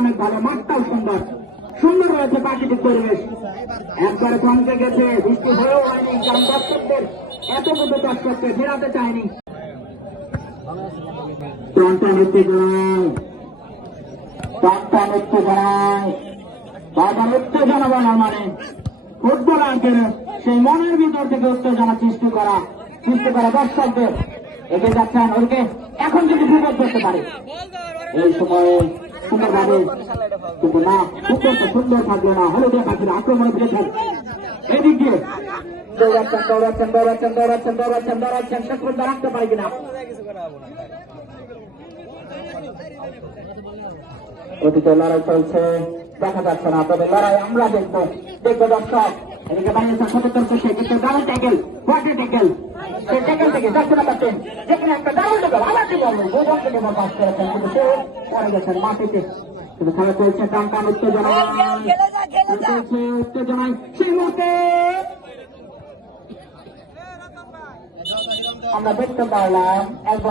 অনেক ভালো, মাঠটাও সুন্দর। সুন্দর রয়েছে প্রাকৃতিক পরিবেশ। একবারে থমকে গেছে, বৃষ্টি হয়েও হয়নি, কারণ দর্শকদের এতটুকু দর্শককে ফেরাতে চায়নি। মানে। সেই মনের ভিতর থেকে উত্তেজনা সৃষ্টি করা সৃষ্টি করা দর্শকদের। এগিয়ে যাচ্ছেন ওকে এখন যদি বিপদ করতে পারে, এই সময়ে সুন্দরভাবে কিন্তু না সুন্দর তো সুন্দর থাকল না হলুদিয়া পাখির আক্রমণে ফিরেছেন এদিক দিয়ে দৌড়াচ্ছেন দৌড়াচ্ছেন দৌড়াচ্ছেন দৌড়াচ্ছেন দৌড়াচ্ছেন দৌড়াচ্ছেন শেষ পর্যন্ত পারি কিনা অতীত লড়াই চলছে দেখা যাচ্ছে না তবে লড়াই আমরা দেখব দেখব দর্শক এদিকে বানিয়েছে সতর্ক করছে কিন্তু ডাবল ট্যাকেল কোয়ার্টার ট্যাকেল সেই ট্যাকেল থেকে যাচ্ছে না পাচ্ছেন যেখানে একটা ডাবল ট্যাকেল কি বলব গোবর থেকে পাস করেছেন কিন্তু সে পরে গেছেন মাটিতে। কিন্তু খেলা চলছে টানটান টান উত্তেজনা চলছে উত্তেজনায়। সেই মুহূর্তে আমরা দেখতে পারলাম একজন